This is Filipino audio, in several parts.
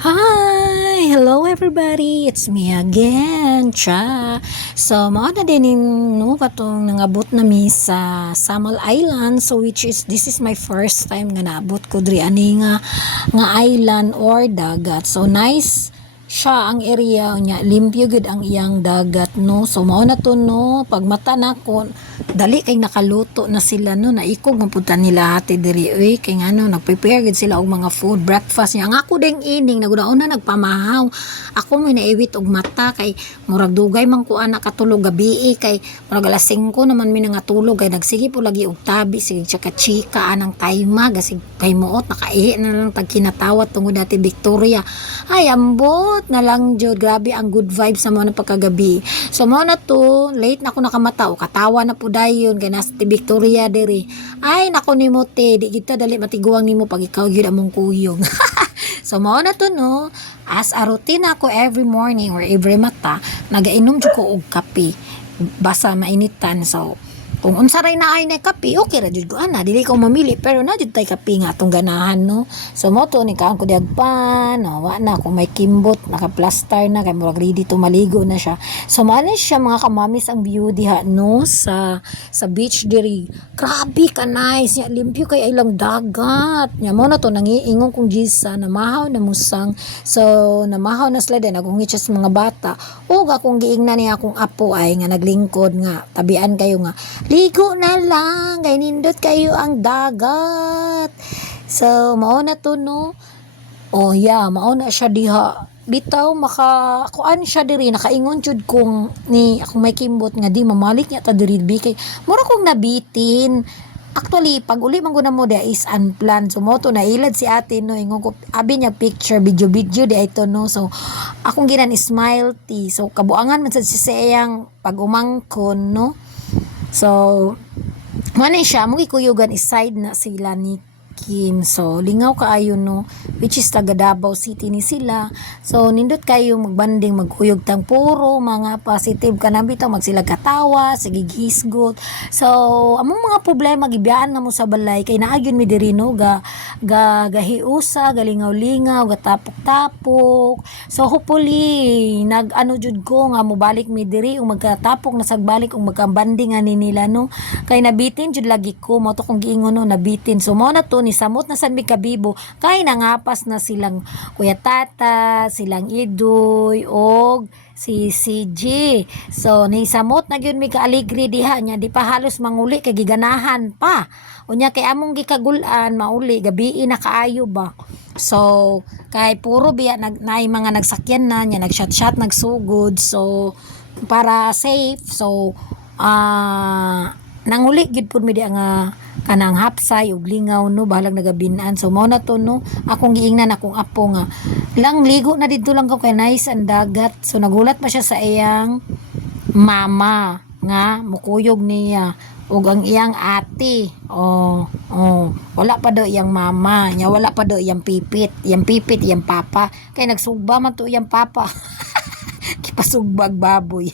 Hi! Hello everybody! It's me again, Cha. So, mao na din no katong nangabot na mi sa Samal Island. So, which is, this is my first time nga naabot ko diri ani nga island or dagat. So, nice siya ang area niya. Limpyo gud ang iyang dagat, no? So, mao na to, no? Pag mata na ko, dali kay nakaluto na sila, no? Naikog mapunta nila ate diri uy kay ngano nagprepare gid sila og mga food breakfast niya. Ang ako ding ining nagunaon na nagpamahaw. Ako may naiwit og mata kay murag dugay man ko ana katulog gabi kay murag alas 5 naman mi nangatulog kay nagsige po lagi og tabi sige tsaka chika anang tayma gasig kay muot nakaihi na lang tag kinatawat tungod dati Victoria. Ay ambot na lang jud, grabe ang good vibes sa mga pagkagabi. So mo na to late na ako nakamata o katawa na po dayon kay nasa ti Victoria diri. Ay nako nimo te di kita dali matiguang nimo pag ikaw gyud among kuyog. So mao na to, no, as a routine ako every morning or every mata nagainom jud ko og kape basa mainitan. So kung unsa ray na ay na kape okay ra jud ko ana dili ko mamili pero na jud tay kape nga atong ganahan, no. So mo to ni kaon ko diagpan no, wa na kung may kimbot naka-plaster na kay murag ready to maligo na siya. So mali siya mga kamamis ang view diha, no, sa beach diri. Grabe ka nice nya, limpyo kay ilang dagat nya. Mo na to nangiingon kong gisa na mahaw na musang. So namahaw na sila din akong ngitsa sa mga bata ug akong giingnan niya akong apo ay nga naglingkod nga tabian kayo nga ligo na lang kay nindot kayo ang dagat. So mao na to, no. Oh yeah, mao na siya diha. Bitaw makakuan siya diri nakaingon jud kung ni akong may kimbot nga di mamalik niya ta diri kay mura kong nabitin. Actually, pag uli man guna mo dia is unplanned. So mo to nailad si ate, no, ingon ko abi niya picture video di ito, no. So akong ginan is smile tea. So kabuangan man sa siyang pag umangkon, no. So man siya mo ikuyugan is side na sila ni Kim. So lingaw kaayo, no, which is taga Davao City ni sila. So nindot kayo magbanding magkuyog tang puro mga positive ka na bitaw magsilag katawa sige gisgot. So among mga problema gibiyaan na mo sa balay kay naagyon mi diri, no, gahiusa galingaw-lingaw gatapok-tapok. So hopefully nag ano jud ko nga mobalik mi diri ug magkatapok na sagbalik ug magkabanding ani nila, no, kay nabitin jud lagi ko mo to kung giingon, no, nabitin. So mo na to ni samot na sad mi kabibo kay nangapas na silang Kuya Tata, silang Idoy og si CG. So ni samot na gyud mi kaaligri diha nya di pa halos manguli kay giganahan pa. Unya kay among gikagulan mauli gabi na kaayo ba. So kay puro biya nay mga nagsakyan na nya nagshot nagsugod. So para safe, so nanguli gid pud mi di nga kanang hapsay ug lingaw, no, bahalag nagabinan. So mao na to, no, akong giingnan akong apo nga lang ligo na dito lang ko kay nice ang dagat. So nagulat pa siya sa iyang mama nga mukuyog niya ug ang iyang ate. Wala pa daw iyang mama nya, wala pa daw iyang pipit iyang papa kay nagsugba man to iyang papa. Kipasugbag baboy.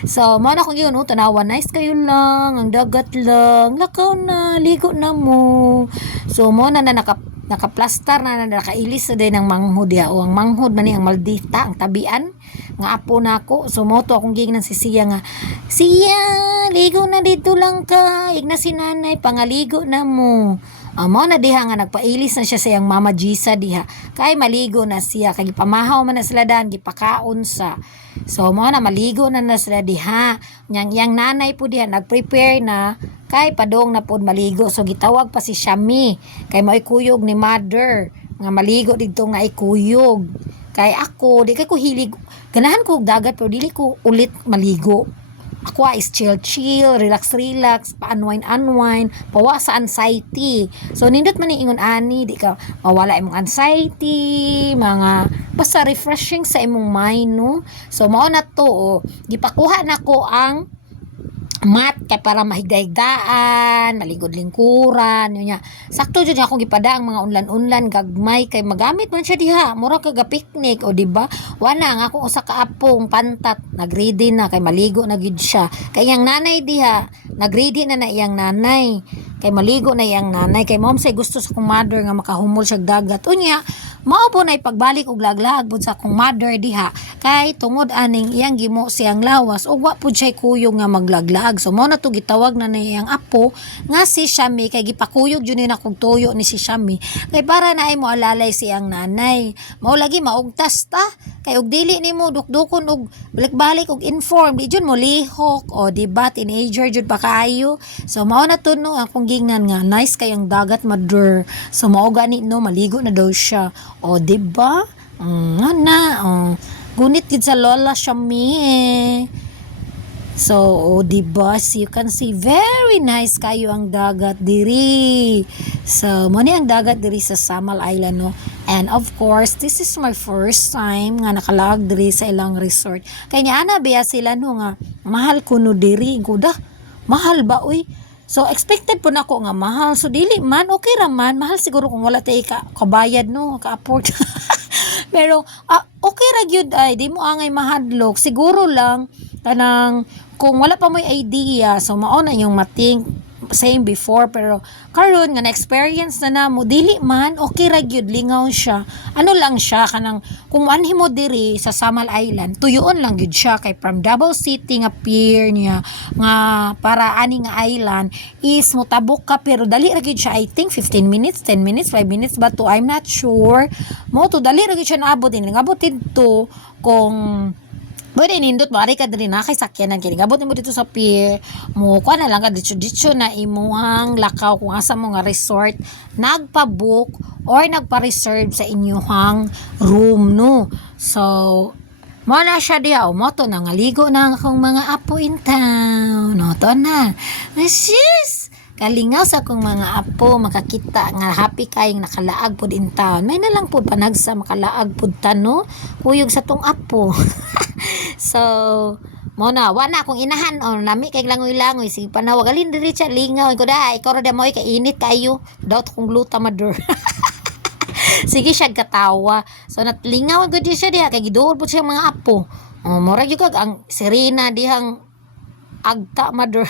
So, mo na kung yun, tanawa, nice kayo lang, ang dagat lang, lakaw na, ligo na mo. So, mo na nakaplastar na nakailis na din ang manghod ya, o ang manghod man ang Maldita, ang tabian, nga apo na ako. So, mo to akong gignan si Siya nga, Siya, ligo na dito lang ka, igna si nanay, pangaligo na mo. Mo na diha nga nagpailis na siya sa iyang mama Gisa diha kay maligo na siya kay pamahaw man na sila dan gipakaon sa. So mo na maligo na sila diha yang nanay po diha nagprepare na kay padong na pod maligo. So gitawag pa si Shami kay mao ikuyog ni mother nga maligo didto nga ikuyog. Kay ako di kay ko hilig ganahan ko og dagat pero dili ko ulit maligo. Ako is chill, relax, pa-unwind, pawa sa anxiety. So, nindot man ni ingon ani, di ka mawala imong anxiety, mga, basta refreshing sa imong mind, no? So, mao na to, gipakuha na ko ang mat kay para mahigda-higdaan, maligod-lingkuran, yun nya. Sakto jud akong gipada ang mga unlan-unlan gagmay kay magamit man siya diha, mura kaga picnic o di ba? Wana ang akong usa ka apong pantat, nagready na kay maligo na gid siya. Kay iyang nanay diha, nagready na iyang nanay. kay maligo na yang nanay kay mom say gusto sa kong mother nga makahumol siya dagat unya mao po na pagbalik og laglag pud sa akong mother diha kay tungod aning iyang gimo siyang lawas ug wa pud siya kuyog nga maglaglag so mao na to gitawag na niyang apo nga si Shami kay gipakuyog jud ni na kog tuyo ni si Shami kay para na ay mo alalay siyang nanay mao lagi maugtas ta kay og dili nimo dukdukon og balik-balik og inform di jud mo lihok o di ba teenager jud pa kaayo so mao na to no akong gingnan nga nice kayang dagat mother so mao gani no maligo na daw siya o di ba gunit gid sa lola Shami so di ba you can see very nice kayo ang dagat diri so mo ni ang dagat diri sa Samal Island no and of course this is my first time nga nakalag diri sa ilang resort kay ni ana biya sila no nga mahal kuno diri kuda mahal ba uy so expected po nako nga mahal so dili man okay ra man mahal siguro kung wala tay kabayad no ka-afford pero okay ra gyud ay di mo angay mahadlok siguro lang kanang kung wala pa mo'y idea so mao na yung mating same before pero karon nga na-experience na namo dili man okay ra gyud lingaw siya ano lang siya kanang kung anhi mo diri sa Samal Island tuyoon lang gyud siya kay from Davao City nga pier niya nga para ani nga island is motabok ka pero dali ra gyud siya I think 15 minutes 10 minutes 5 minutes ba to I'm not sure mo to dali ra gyud siya naabot din ngabot dito kung pwede nindot bari ka diri na kay sakyanan kini gabot mo dito sa pier mo kuha na lang ka dito na imuhang lakaw kung asa mo nga resort nagpa-book or nagpa-reserve sa inyong room no so mo na siya diha o mo to na nga ligo na akong mga apo in town no to na sis kalingaw sa akong mga apo makakita nga happy kayong nakalaag pod in town may na lang pod panagsa makalaag pod tano kuyog sa tong apo so mo na wala akong inahan o nami kay langoy-langoy sige panawag alin diri siya lingaw ko da ikaw ra mo kay init kayo daw kung gluta mother sige siya katawa so natlingaw gud siya diha kay giduol po siya mga apo mura gyud kag ang Serena dihang agta mother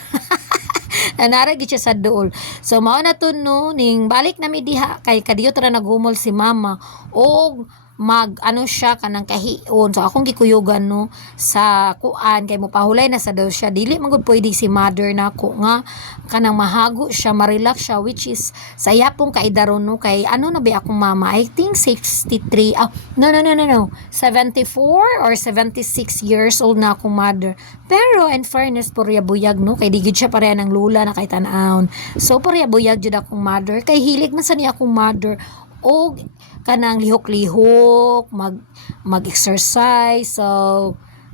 nanara gid siya sa duol so mao na to no ning balik na mi diha kay kadiyo ra naghumol si mama og mag ano siya kanang kahion so akong gikuyogan no sa kuan kay mo pahulay na sa daw siya dili man gud pwede si mother nako nga kanang mahago siya marelax siya which is saya pong kaidaron no kay ano na ba akong mama I think 63 no 74 or 76 years old na akong mother pero in fairness purya buyag no kay digid siya pareha ng lula na kay tan-aon so purya buyag jud akong mother kay hilig man sa ni akong mother o kanang lihok-lihok mag-exercise so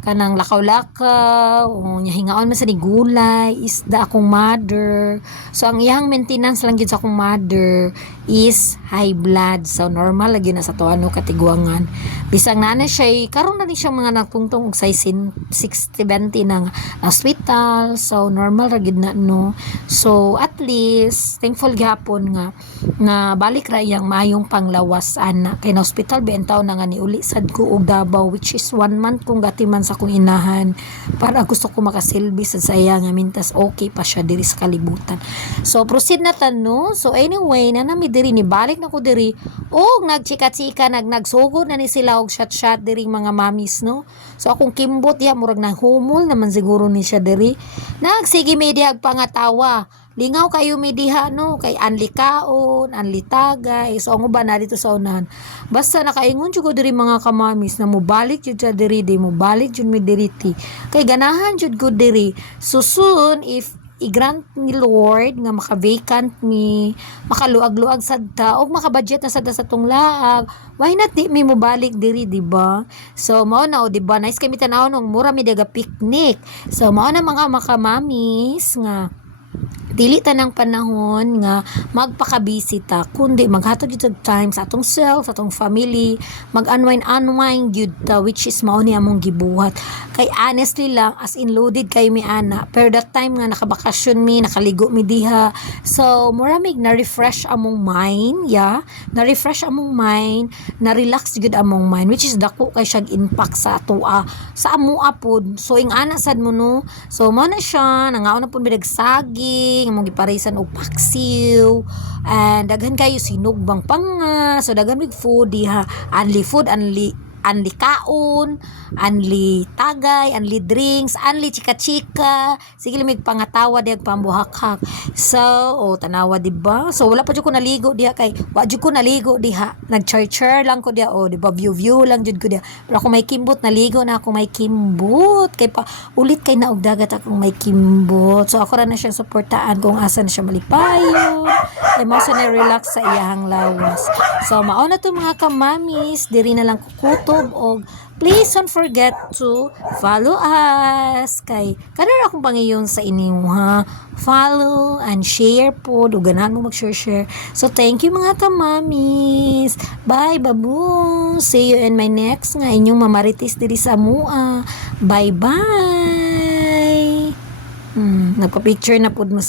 kanang lakaw-lakaw hingaon man sa ni gulay isda akong mother so ang iyang maintenance lang gid sa akong mother is high blood so normal lagi na sa to ano katiguangan bisang na siya karon na ni siya mga nagtungtong og size 60-70 ng hospital so normal ra gid na no so at least thankful gyapon nga na balik ra iyang mayong panglawas ana kay na hospital bentaw na nga ni uli sad ko og Davao which is 1 month kung gatiman sa akong inahan para gusto ko makasilbi sa saya nga mintas okay pa siya diri sa kalibutan so proceed na tanno so anyway na nami diri ni balik na ko diri og nagchika-chika nagsugod na ni sila og shot diri mga mamis no so akong kimbot ya murag nahumol naman siguro ni siya diri nagsige media ag pangatawa lingaw kayo mi diha no kay anlikaon anlitagay so ang uban na dito sa unahan basta nakaingon jud ko diri mga kamamis na mobalik jud sa diri di mobalik jud mi diri ti kay ganahan jud ko diri so soon if i-grant ni Lord nga maka-vacant mi makaluag-luag sadta og maka-budget na sadta sa tong laag why not di mi mobalik diri di ba so mao na o di ba nice kami tan-awon og mura mi daga picnic so mao na mga makamamis nga dili tanang panahon nga magpakabisita kundi maghatag gyud time sa atong self sa atong family mag-unwind gyud ta which is mao ni among gibuhat kay honestly lang as in loaded kay mi ana pero that time nga nakabakasyon mi nakaligo mi diha so muramig na refresh among mind na refresh among mind na relax gyud among mind which is dako kay siya impact sa atoa sa amoa pod so ing ana sad mo no so mao na siya nangaon na pud mi dagsaging nga mong giparisan og paksiw, and daghan kayo sinugbang panga, so daghan mig food diha, food, anli kaon, anli tagay, anli drinks, anli chika-chika. Sige lamig pangatawa diag pambuhakhak. So, tanawa diba? So wala pa jud ko naligo diha kay wa jud ko naligo diha. Nag-char lang ko diha, diba view lang jud ko diha. Pero ako may kimbot, naligo na ako may kimbot. Kay pa ulit kay naog dagat akong may kimbot. So ako ra na siya suportaan kung asa na siya malipayon. Mo sa na-relax sa iyahang lawas. So mao na to mga kamamis, diri na lang kukutob, og please don't forget to follow us kay kanara akong pangayon sa inyo ha. Follow and share po, ganahan mo mag-share. So thank you mga kamamis. Bye babu. See you in my next nga inyong mamaritis diri sa mua. Bye bye. Nagpa-picture na pud mo